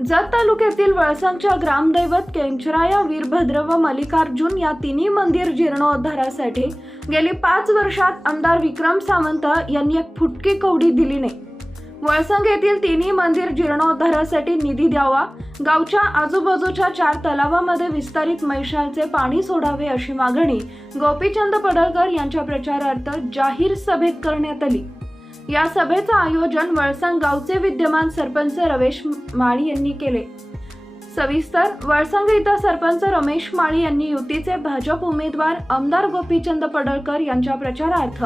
जत तालुक्यातील वळसंगच्या ग्रामदैवत केंचराया वीरभद्र व मल्लिकार्जुन या तिन्ही मंदिर जीर्णोद्धारासाठी गेली पाच वर्षात आमदार विक्रम सावंत यांनी एक फुटकी कवडी दिली नाही. वळसंग येथील तिन्ही मंदिर जीर्णोद्धारासाठी निधी द्यावा गावच्या आजूबाजूच्या चार तलावामध्ये विस्तारित मैशालचे पाणी सोडावे अशी मागणी गोपीचंद पडळकर यांच्या प्रचारार्थ जाहीर सभेत करण्यात आली. या सभेचं आयोजन वळसंग गावचे विद्यमान सरपंच रमेश माळी यांनी केले. सविस्तर वळसंग इथं सरपंच रमेश माळी यांनी युतीचे भाजप उमेदवार आमदार गोपीचंद पडळकर यांच्या प्रचारार्थ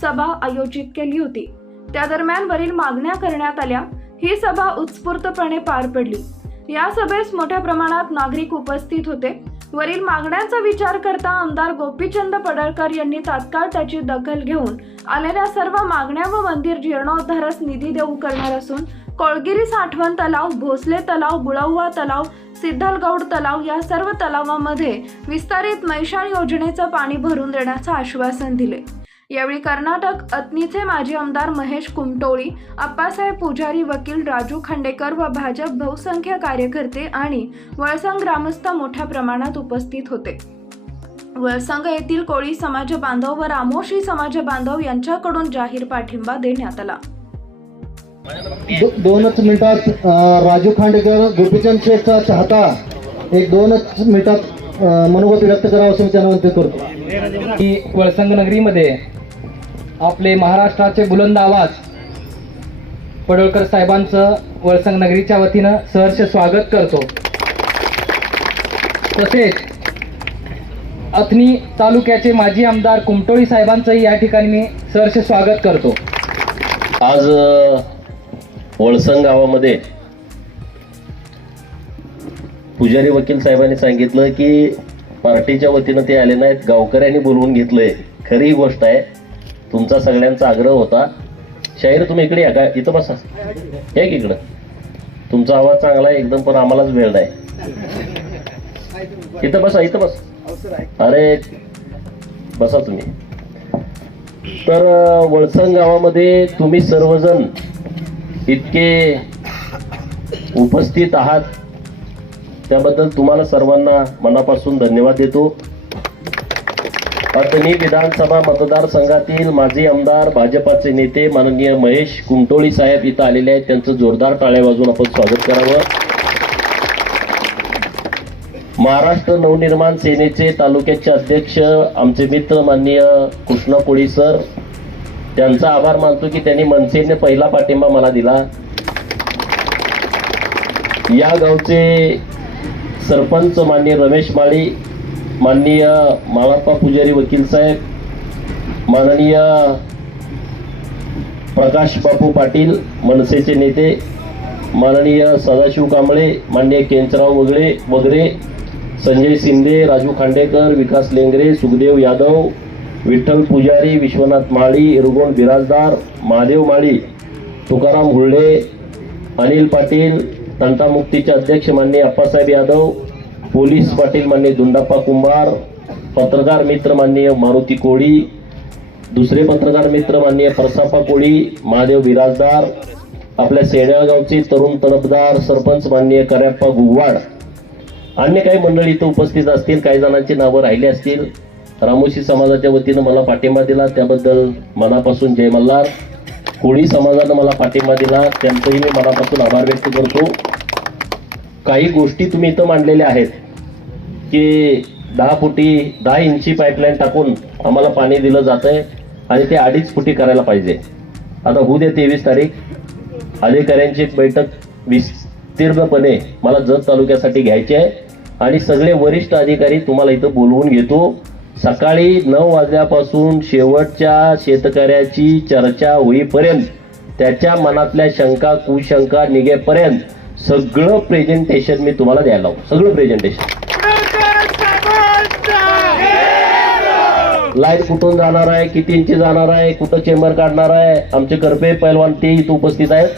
सभा आयोजित केली होती. त्या दरम्यान वरील मागण्या करण्यात आल्या. ही सभा उत्स्फूर्तपणे पार पडली. या सभेस मोठ्या प्रमाणात नागरिक उपस्थित होते. वरील मागण्यांचा विचार करता आमदार गोपीचंद पडळकर यांनी तात्काळ त्याची दखल घेऊन आलेल्या सर्व मागण्या व मंदिर जीर्णोद्धारास निधी देऊ करणार असून कोळगिरी साठवण तलाव भोसले तलाव बुळावा तलाव सिद्धलगौड तलाव या सर्व तलावामध्ये विस्तारित मैशाळ योजनेचं पाणी भरून देण्याचं आश्वासन दिले. यावेळी कर्नाटक अतनीचे माजी आमदार महेश कुमटोळी अप्पासाहेब पुजारी वकील राजू खांडेकर व भाजप बहुसंख्य कार्यकर्ते आणि वळसंग ग्रामस्थ मोठ्या प्रमाणात उपस्थित होते. वळसंग येथील कोळी समाज बांधव व रामोशी समाज बांधव यांच्याकडून जाहीर पाठिंबा देण्यात आला. दो, दोनच मिनिटात राजू खांडेकर गोपीचंद शेठचा चाहता. एक दोनच मिनिटात मनोगत व्यक्त करावं असं विनंती करतो. की वळसंग नगरीमध्ये आपले महाराष्ट्राचे बुलंद आवाज. पडळकर साहेबांचं वळसंग नगरीच्या वतीनं सहर्ष स्वागत करतो. तसेच अथनी तालुक्याचे माजी आमदार कुमटोळी साहेबांचंही या ठिकाणी मी सहर्ष स्वागत करतो. आज वळसंग गावामध्ये पुजारी वकील साहेबांनी सांगितलं की पार्टीच्या वतीनं ते आले नाहीत गावकऱ्यांनी बोलवून घेतलंय. खरी गोष्ट आहे. तुमचा सगळ्यांचा आग्रह होता. शाहीर तुम्ही इकडे या का इथं बसा. या की इकडं. तुमचा आवाज चांगला आहे एकदम पण आम्हालाच वेळ नाही. इथं बसा इथं बस. अरे बसा तुम्ही. तर वळसण गावामध्ये तुम्ही सर्वजण इतके उपस्थित आहात. त्याबद्दल तुम्हाला सर्वांना मनापासून धन्यवाद देतो. अतनी विधानसभा मतदारसंघातील माजी आमदार भाजपाचे नेते माननीय महेश कुमटोळी साहेब इथं आलेले आहेत. त्यांचं जोरदार टाळ्या वाजून आपण स्वागत करावं. महाराष्ट्र नवनिर्माण सेनेचे तालुक्याचे अध्यक्ष आमचे मित्र माननीय कृष्णा कोळी सर त्यांचा आभार मानतो की त्यांनी मनसेने पहिला पाठिंबा मला दिला. या गावचे सरपंच माननीय रमेश माळी माननीय माळप्पा पुजारी वकील साहेब माननीय प्रकाश बापू पाटील मनसेचे नेते माननीय सदाशिव कांबळे माननीय केंचराव वगळे वगैरे संजय शिंदे राजू खांडेकर विकास लेंगरे सुखदेव यादव विठ्ठल पुजारी विश्वनाथ माळी इरगोण बिराजदार महादेव माळी तुकाराम हुल्डे अनिल पाटील तंटामुक्तीचे अध्यक्ष माननीय अप्पासाहेब यादव पोलीस पाटील मान्य दुंडाप्पा कुंभार पत्रकार मित्र माननीय मारुती कोळी दुसरे पत्रकार मित्र माननीय परसाप्पा कोळी महादेव विराजदार आपल्या सेण्यागावचे तरुण तडफदार सरपंच माननीय कर्याप्पा गुगवाड अन्य काही मंडळी इथं उपस्थित असतील काही जणांची नावं राहिली असतील रामोशी समाजाच्या वतीनं मला पाठिंबा दिला त्याबद्दल मनापासून जय मल्हार. कोळी समाजानं मला पाठिंबा दिला त्यांचंही मी मनापासून आभार व्यक्त करतो. काही गोष्टी तुम्ही इथं मांडलेल्या आहेत की दहा फुटी दहा इंची पाईपलाईन टाकून आम्हाला पाणी दिलं जातं आहे आणि ते अडीच फुटी करायला पाहिजे. आता होऊ द्या तेवीस तारीख. अधिकाऱ्यांची एक बैठक विस्तीर्णपणे मला जत तालुक्यासाठी घ्यायची आहे. आणि सगळे वरिष्ठ अधिकारी तुम्हाला इथं बोलवून घेतो. सकाळी नऊ वाजल्यापासून शेवटच्या शेतकऱ्याची चर्चा होईपर्यंत त्याच्या मनातल्या शंका कुशंका निघेपर्यंत सगळं प्रेझेंटेशन मी तुम्हाला द्यायला लावू सगळं प्रेझेंटेशन लाइट कुठून जाणार आहे किती इंची जाणार आहे कुठं चेंबर काढणार आहे आमचे करपे पैलवान ते इथं उपस्थित आहेत.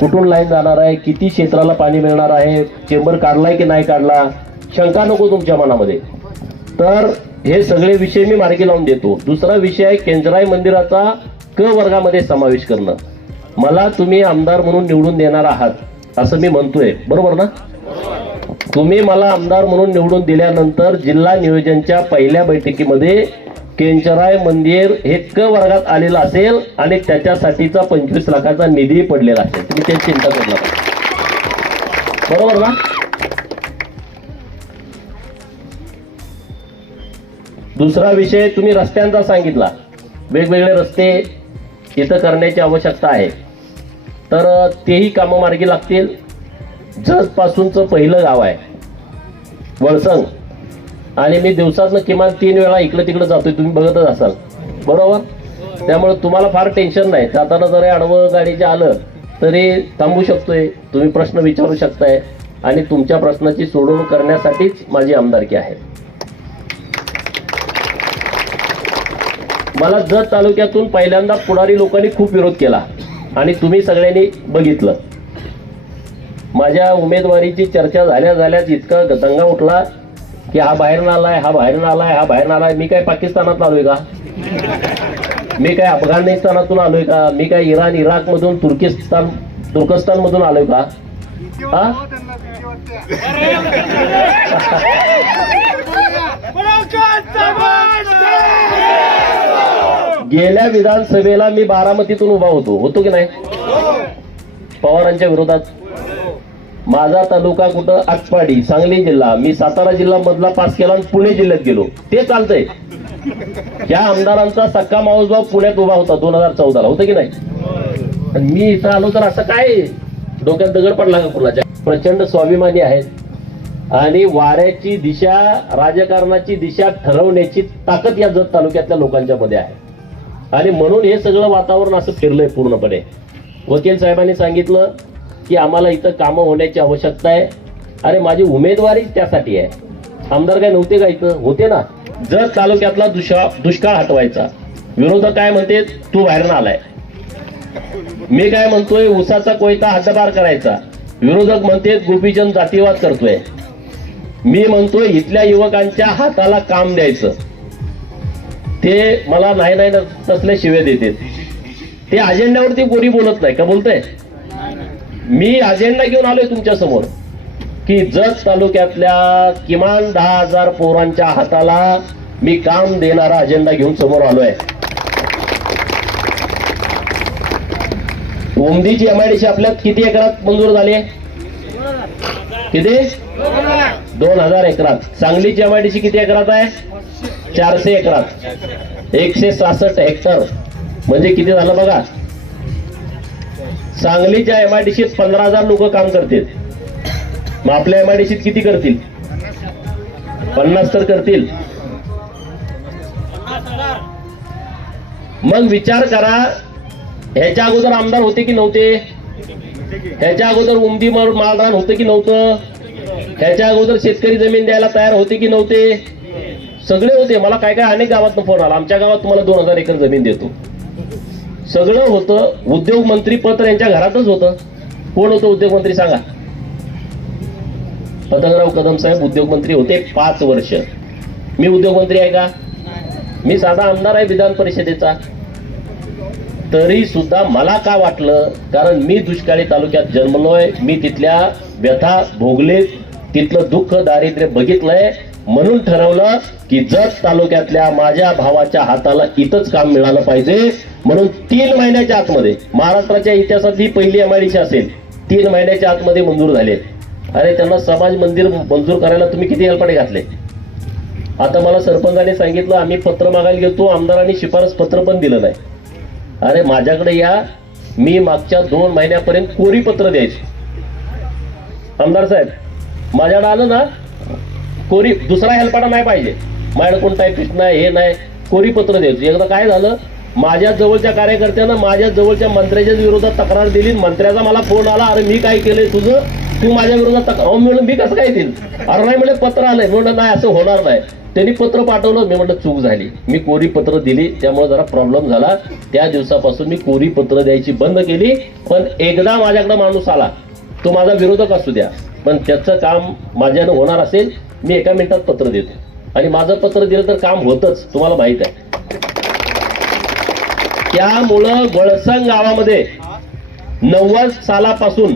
कुठून लाईन जाणार आहे किती क्षेत्राला पाणी मिळणार आहे चेंबर काढलाय की नाही काढला शंका नको तुमच्या मनामध्ये. तर हे सगळे विषय मी मार्गी लावून देतो. दुसरा विषय आहे केंजराई मंदिराचा क वर्गामध्ये समावेश करणं. मला तुम्ही आमदार म्हणून निवडून देणार आहात असं मी म्हणतोय. बरोबर ना? तुम्ही मला आमदार म्हणून निवडून दिल्यानंतर जिल्हा नियोजनच्या पहिल्या बैठकीमध्ये केंचराय मंदिर हे क वर्गात आलेलं असेल आणि त्याच्यासाठीचा पंचवीस लाखाचा निधी पडलेला असेल तुम्ही त्याची चिंता करू नका. बरोबर ना? दुसरा विषय तुम्ही रस्त्यांचा सांगितला. वेगवेगळे रस्ते इथं करण्याची आवश्यकता आहे. तर तेही कामं मार्गी लागतील. जत पासूनचं पहिलं गाव आहे. वळसंग. आणि मी दिवसातनं किमान तीन वेळा इकडं तिकडं जातोय तुम्ही बघतच असाल. बरोबर? त्यामुळे तुम्हाला फार टेन्शन नाही. जाताना जरी आडवं गाडीचे आलं तरी थांबू शकतोय. तुम्ही प्रश्न विचारू शकताय. आणि तुमच्या प्रश्नाची सोडवणूक करण्यासाठीच माझी आमदारकी आहे. मला जत तालुक्यातून पहिल्यांदा पुढारी लोकांनी खूप विरोध केला. आणि तुम्ही सगळ्यांनी बघितलं. माझ्या उमेदवारीची चर्चा झाल्या झाल्याच इतका दंगा उठला. की हा बाहेरून आलाय हा बाहेरून आलाय हा बाहेरून आलाय मी काय पाकिस्तानात आलोय का? मी काय अफगाणिस्तानातून आलोय का? मी काय इराण इराक मधून तुर्किस्तान तुर्कस्तान मधून आलोय का? हा? गेल्या विधानसभेला मी बारामतीतून उभा होतो. होतो की नाही? पवारांच्या विरोधात. माझा तालुका कुठं? आटपाडी सांगली जिल्हा. मी सातारा जिल्हा मधला पास केला आणि पुणे जिल्ह्यात गेलो. ते चालतंय. या आमदारांचा सक्का माऊसभाव पुण्यात उभा होता दोन हजार चौदाला. होतं की नाही? मी इथं आलो तर असं काय? डोक्यात दगड पडला का कुणाच्या प्रचंड स्वाभिमानी आहेत. आणि वाऱ्याची दिशा राजकारणाची दिशा ठरवण्याची ताकद या जत तालुक्यातल्या लोकांच्या मध्ये आहे. आणि म्हणून हे सगळं वातावरण असं फिरलंय पूर्णपणे. वकील साहेबांनी सांगितलं की आम्हाला इथं कामं होण्याची आवश्यकता आहे. अरे माझी उमेदवारीच त्यासाठी आहे. आमदार काय नव्हते का इथं? होते ना. जर तालुक्यातला दुष्काळ दुष्काळ हटवायचा. विरोधक काय म्हणते? तू बाहेर आलाय. मी काय म्हणतोय? उसाचा कोयता हद्दपार करायचा. विरोधक म्हणते गोपीचंद जातीवाद करतोय. मी म्हणतोय इथल्या युवकांच्या हाताला काम द्यायचं. ते मला नाही नाही तसले शिवे देते ते अजेंड्यावरती कोणी बोलत नाही का? बोलतंय? मी अजेंडा घेऊन आलोय तुमच्यासमोर की जत तालुक्यातल्या किमान दहा हजार पोरांच्या हाताला मी काम देणारा अजेंडा घेऊन समोर आलोय. ओमदीची एमआयडीसी आपल्यात किती एकरात मंजूर झाली आहे? किती? दोन हजार एकरात. सांगलीची एमआयडीसी किती एकरात आहे? चारशे एकरात. एकशे सहासष्ट हेक्टर. म्हणजे किती झालं बघा? सांगलीच्या एम आय डी सीत पंधरा हजार लोक काम करतील. मग आपल्या एम आय डी सीत किती करतील? पन्नास तर करतील. मग विचार करा ह्याच्या अगोदर आमदार होते की नव्हते? ह्याच्या अगोदर उमदी मार- मालरान होतं की नव्हतं? ह्याच्या अगोदर शेतकरी जमीन द्यायला तयार होते की नव्हते? सगळे होते. मला काय काय अनेक गावातून फोन आला. आमच्या गावात तुम्हाला दोन हजार एकर जमीन देतो. सगळं होतं. उद्योग मंत्री पत्र यांच्या घरातच होतं. कोण होतं उद्योग मंत्री सांगा? पतंगराव कदम साहेब उद्योग मंत्री होते पाच वर्ष. मी उद्योगमंत्री आहे का? मी साधा आमदार आहे विधान परिषदेचा. तरी सुद्धा मला का वाटलं? कारण मी दुष्काळी तालुक्यात जन्मलोय. मी तिथल्या व्यथा भोगले तिथलं दुःख दारिद्र्य बघितलंय. म्हणून ठरवलं की जत तालुक्यातल्या माझ्या भावाच्या हाताला इथंच काम मिळालं पाहिजे. म्हणून तीन महिन्याच्या आतमध्ये महाराष्ट्राच्या इतिहासात ही पहिली एमआयडीसी असेल तीन महिन्याच्या आतमध्ये मंजूर झाले. अरे त्यांना समाज मंदिर मंजूर करायला तुम्ही किती हेलपाटे घातले? आता मला सरपंचाने सांगितलं आम्ही पत्र मागायला गेलो आमदारांनी शिफारस पत्र पण दिलं नाही. अरे माझ्याकडे या मी मागच्या दोन महिन्यापर्यंत कोरी पत्र द्यायचे. आमदार साहेब माझ्याकडे आलं ना कोरी दुसरा हेल्पाटा नाही पाहिजे. माझ्याकडे कोण टायपिस्ट नाही हे नाही. कोरी पत्र द्यायचं. एकदा काय झालं माझ्या जवळच्या कार्यकर्त्यानं माझ्या जवळच्या मंत्र्याच्या विरोधात तक्रार दिली. मंत्र्याचा मला फोन आला अरे मी काय केलंय तुझं? तू माझ्या विरोधात तक्रार अहो, मी म्हणलं मी कसं काय देईल अरे नाही म्हणजे पत्र आलंय. म्हणलं नाही असं होणार नाही. त्यांनी पत्र पाठवलं. मी म्हटलं चूक झाली. मी कोरी पत्र दिली. त्यामुळे जरा प्रॉब्लेम झाला. त्या दिवसापासून मी कोरी पत्र द्यायची बंद केली. पण एकदा माझ्याकडे माणूस आला. तो माझा विरोधक असू द्या. पण त्याचं काम माझ्यानं होणार असेल. मी एका मिनिटात पत्र देतो. आणि माझं पत्र दिलं तर काम होतच तुम्हाला माहीत आहे. त्यामुळं वळसंग गावामध्ये नव्वद सालापासून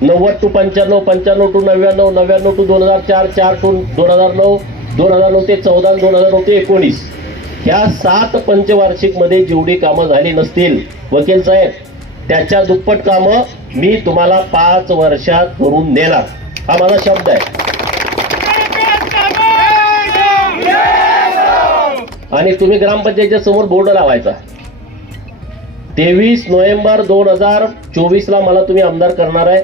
नव्वद टू पंच्याण्णव पंच्याण्णव टू नव्याण्णव नव्याण्णव टू दोन हजार चार चार टू दोन हजार नऊ दोन हजार नऊ ते चौदा दोन हजार नऊ ते एकोणीस. ह्या सात पंचवार्षिकमध्ये जेवढी कामं झाली नसतील वकील साहेब त्याच्या दुप्पट कामं मी तुम्हाला पाच वर्षात करून देणार हा माझा शब्द आहे. आणि तुम्ही ग्रामपंचायतीच्या समोर बोर्ड लावायचा. तेवीस नोव्हेंबर दोन हजार चोवीस ला मला तुम्ही आमदार करणार आहे.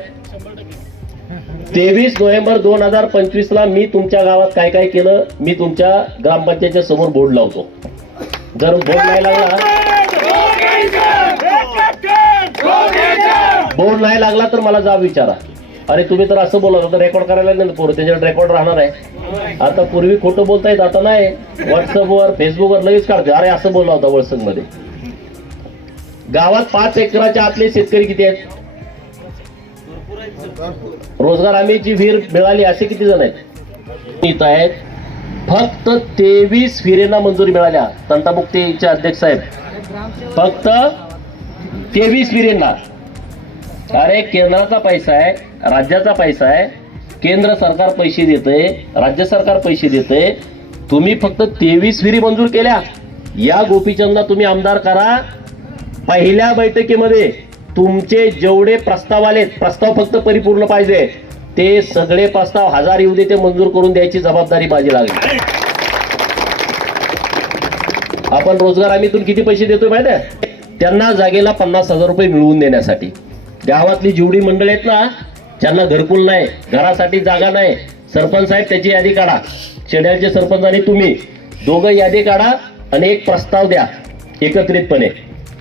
तेवीस नोव्हेंबर दोन हजार पंचवीस ला मी तुमच्या गावात काय काय केलं मी तुमच्या ग्रामपंचायतीच्या समोर बोर्ड लावतो. जर बोर्ड नाही लागला बोर्ड नाही लागला तर मला जा विचारा. अरे तुम्ही तर असं बोलत होता रेकॉर्ड करायला नाही पोरं त्याच्यावर रेकॉर्ड राहणार आहे. आता पूर्वी खोटं बोलतायत आता नाही. व्हॉट्सअपवर फेसबुकवर लगेच काढते अरे असं बोलला होता वळसंगमध्ये गावात पाच एकराच्या आतले शेतकरी किती आहेत? रोजगार हमीची विहीर मिळाली असे किती जण आहेत? इथं आहेत. फक्त तेवीस विहिरींना मंजुरी मिळाल्या. तंटामुक्तीचे अध्यक्ष साहेब. फक्त तेवीस विहिरींना अरे केंद्राचा पैसा आहे राज्याचा पैसा आहे. केंद्र सरकार पैसे देते राज्य सरकार पैसे देते तुम्ही फक्त तेवीस विहिरी मंजूर केल्या. या गोपीचंदला तुम्ही आमदार करा. पहिल्या बैठकीमध्ये तुमचे जेवढे प्रस्ताव आलेत प्रस्ताव फक्त परिपूर्ण पाहिजे. ते सगळे प्रस्ताव हजार येऊ दे ते मंजूर करून द्यायची जबाबदारी माझी लागली. आपण रोजगार हमीतून किती पैसे देतोय माहिती आहे? त्यांना जागेला पन्नास हजार रुपये मिळवून देण्यासाठी. गावातली जेवढी मंडळ आहेत ना ज्यांना घरकुल नाही घरासाठी जागा नाही सरपंच साहेब त्याची यादी काढा. शेड्याचे सरपंच आणि तुम्ही दोघं यादी काढा आणि एक प्रस्ताव द्या एकत्रितपणे.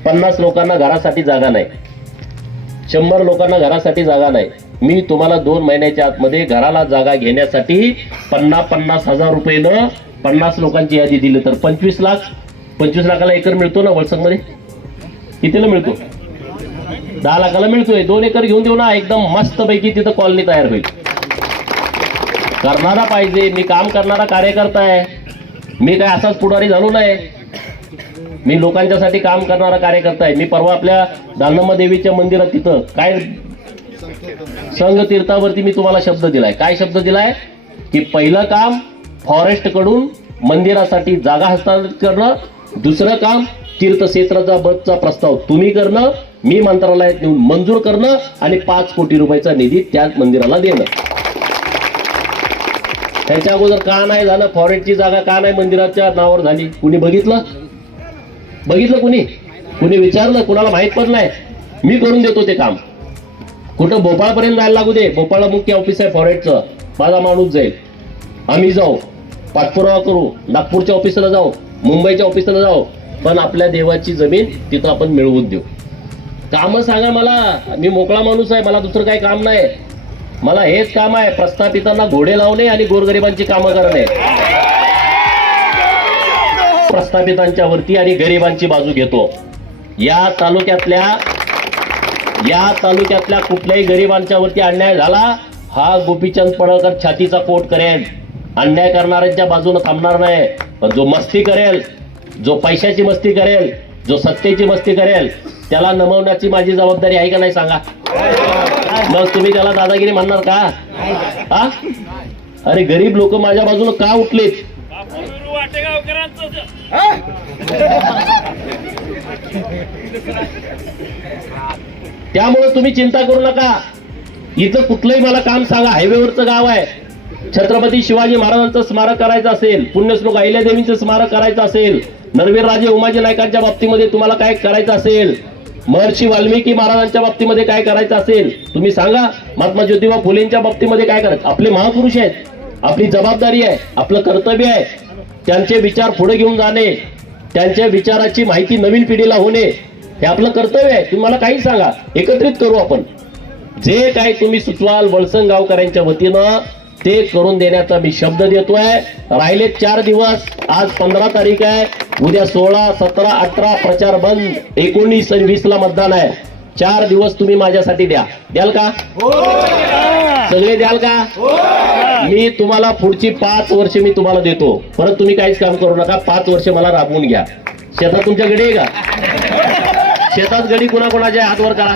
पन्नास लोकांना घरासाठी जागा नाही. शंभर लोकांना घरासाठी जागा नाही. मी तुम्हाला दोन महिन्याच्या आतमध्ये घराला जागा घेण्यासाठी पन्नास पन्नास हजार रुपयेनं पन्नास लोकांची यादी दिली तर पंचवीस लाख. पंचवीस लाखाला एकर मिळतो ना वळसंगमध्ये? कितीला मिळतो? दहा लाखाला मिळतोय. दोन एकर घेऊन देऊ ना एकदम मस्त पैकी तिथं कॉलनी तयार होईल. करणारा पाहिजे. मी काम करणारा कार्यकर्ता आहे. मी काय असाच पुढारी झालो नाही. मी लोकांच्यासाठी काम करणारा कार्यकर्ता आहे. मी परवा आपल्या दानम्मा देवीच्या मंदिरात तिथं काय संघ तीर्थावरती मी तुम्हाला शब्द दिलाय. काय शब्द दिलाय? की पहिलं काम फॉरेस्टकडून मंदिरासाठी जागा हस्तांतरित करणं. दुसरं काम तीर्थक्षेत्राचा बसचा प्रस्ताव तुम्ही करणं. मी मंत्रालयात नेऊन मंजूर करणं आणि पाच कोटी रुपयाचा निधी त्याच मंदिराला देणं. त्याच्या अगोदर का नाही झालं? फॉरेस्टची जागा का नाही मंदिराच्या नावावर झाली? कुणी बघितलं? बघितलं कुणी? कुणी विचारलं? कुणाला माहीत पण नाही. मी करून देतो ते काम. कुठं भोपाळपर्यंत जायला लागू दे. भोपाळला मुख्य ऑफिस आहे फॉरेस्टचं माझा माणूस जाईल. आम्ही जाऊ. पाठपुरावा करू. नागपूरच्या ऑफिसला जाऊ. मुंबईच्या ऑफिसला जाऊ. पण आपल्या देवाची जमीन तिथं आपण मिळवून देऊ. काम सांगा मला. मी मोकळा माणूस आहे मला दुसरं काही काम नाही. मला हेच काम आहे प्रस्थापितांना घोडे लावणे आणि गोरगरिबांची कामं करणे. प्रस्थापितांच्या वरती आणि गरिबांची बाजू घेतो. या तालुक्यातल्या या तालुक्यातल्या कुठल्याही गरिबांच्या वरती अन्याय झाला हा गोपीचंद पडळकर छातीचा पोट करेल. अन्याय करणाऱ्यांच्या बाजूने थांबणार नाही. पण जो मस्ती करेल जो पैशाची मस्ती करेल जो सत्तेची मस्ती करेल त्याला नमवण्याची माझी जबाबदारी आहे का नाही सांगा? मग तुम्ही त्याला दादागिरी म्हणणार का? हा? अरे गरीब लोक माझ्या बाजूला का उठलेत? त्यामुळे तुम्ही चिंता करू नका. इथं कुठलंही मला काम सांगा. हायवेवरचं गाव आहे. छत्रपती शिवाजी महाराजांचं स्मारक करायचं असेल पुण्यश्लोक अहिल्यादेवींचं स्मारक करायचं असेल नरवीर राजे उमाजी नायकांच्या बाबतीमध्ये तुम्हाला काय करायचं असेल? महर्षी वाल्मिकी महाराजांच्या बाबतीमध्ये काय करायचं असेल? तुम्ही सांगा. महात्मा ज्योतिबा फुलेंच्या बाबतीमध्ये काय करायचं? आपले महापुरुष आहेत. आपली जबाबदारी आहे. आपलं कर्तव्य आहे. त्यांचे विचार पुढे घेऊन जाणे. त्यांच्या विचाराची माहिती नवीन पिढीला होणे. हे आपलं कर्तव्य आहे. तुम्ही मला काही सांगा. एकत्रित करू आपण. जे काय तुम्ही सुचवाल वळसंग गावकऱ्यांच्या वतीनं ते करून देण्याचा मी शब्द देतोय. राहिले चार दिवस. आज पंधरा तारीख आहे. उद्या सोळा सतरा अठरा प्रचार बंद. एकोणीस आणि वीस ला मतदान आहे. चार दिवस तुम्ही माझ्यासाठी द्या. द्याल का? सगळे द्याल का? मी तुम्हाला पुढची पाच वर्ष मी तुम्हाला देतो. परत तुम्ही काहीच काम करू नका. पाच वर्ष मला राबवून घ्या. शेतात तुमच्या गडी आहे का? शेतात गडी कुणाकुणाच्या हातवर करा